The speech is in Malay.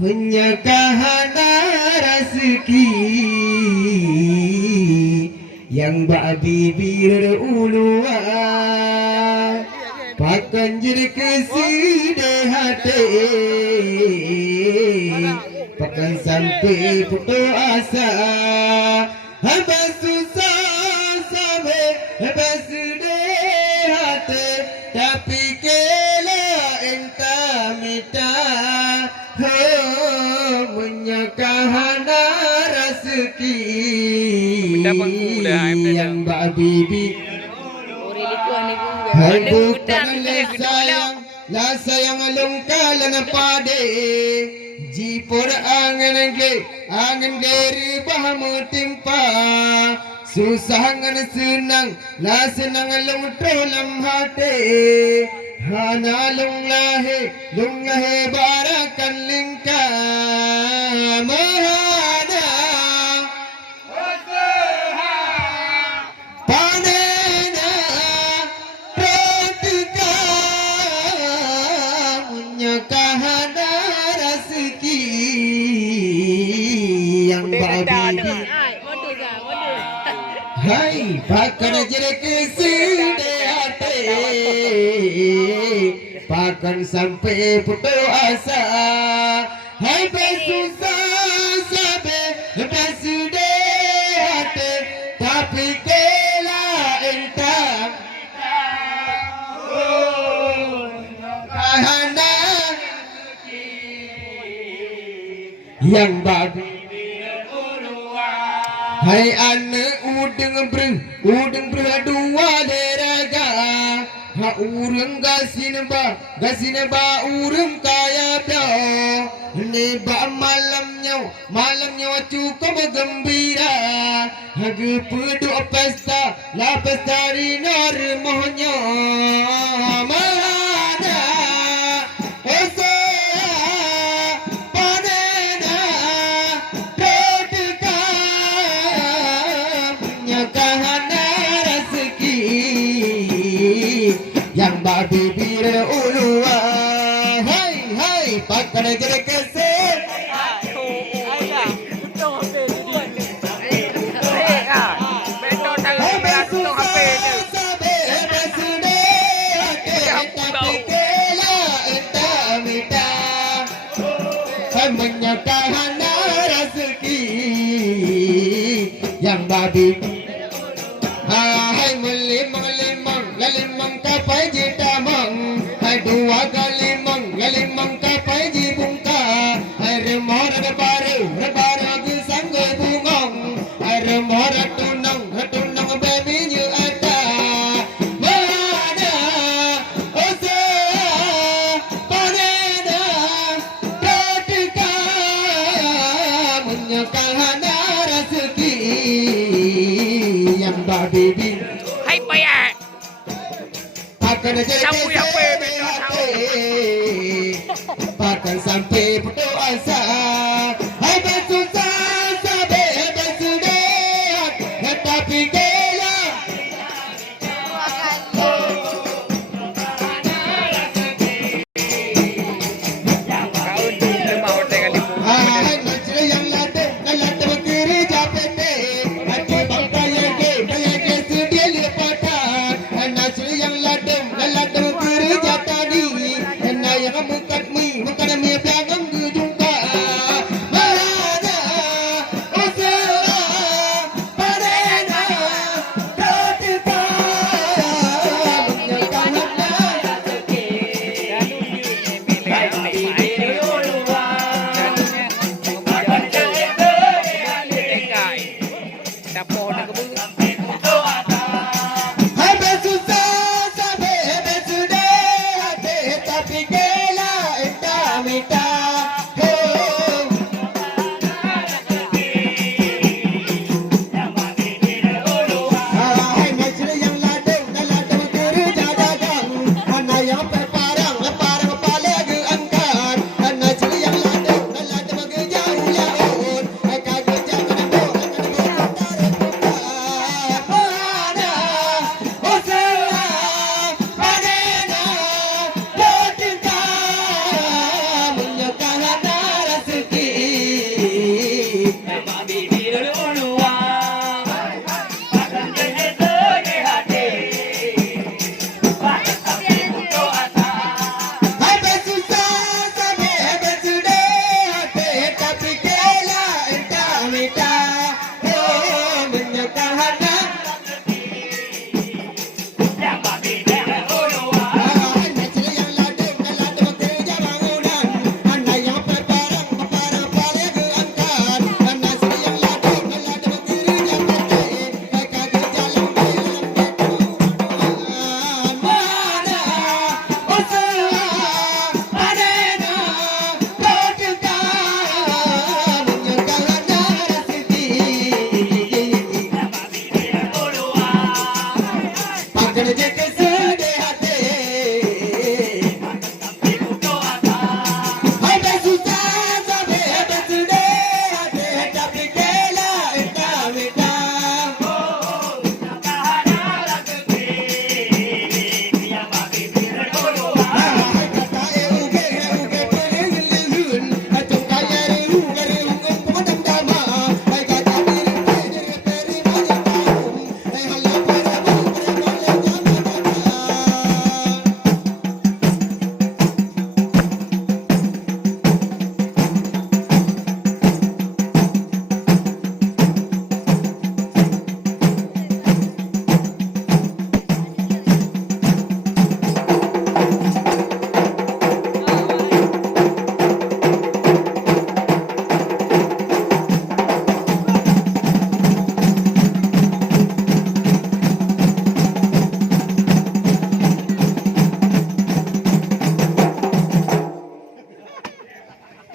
Menyakahana rezeki yang babi bir uluan pakan jadi kesidih hati pakan sampai putus asa habis susah sampai habis sedih hati tapi kela entah minta menyakahana rezeki yang babi hai bukan la sayang alungkala na pade jipur angin geri bahamu timpa susah ngan senang la senang alung dalam hati hana lung lahe barakan lingka mahana panena pratika menyakahana rezeki yang babi hai pakan jere kesedih hati pakan sampai putus asa hai bersusah sampai bersedih hati tapi kela entah kahana yang babi hai anak udeng berdua deraga ha urang gasin ba urang kaya dah ne ba malamnya cukup gembira hage pedu pesta la pesta rinar mohnya mana esa panena ketika menyakahana rezeki yang babi bir ulua hai pakan jere kesel menyakahana rezeki yang babi hai melimang kapai jitamang hai dua galimang kapai jibungka hai remor baru gu sanggai bungong hai remor tunang baby như ada mana osa panena ketika menyakahana rezeki yang babi hai paya pakan pakan sampai putus asa hai bersusah sampai bersedih tapi kela hai macam yang lada bekerja PT hati bangka yang sedia lepata macam yang lada bekerja tadi yang bukan mi piagam jumpa गणजे के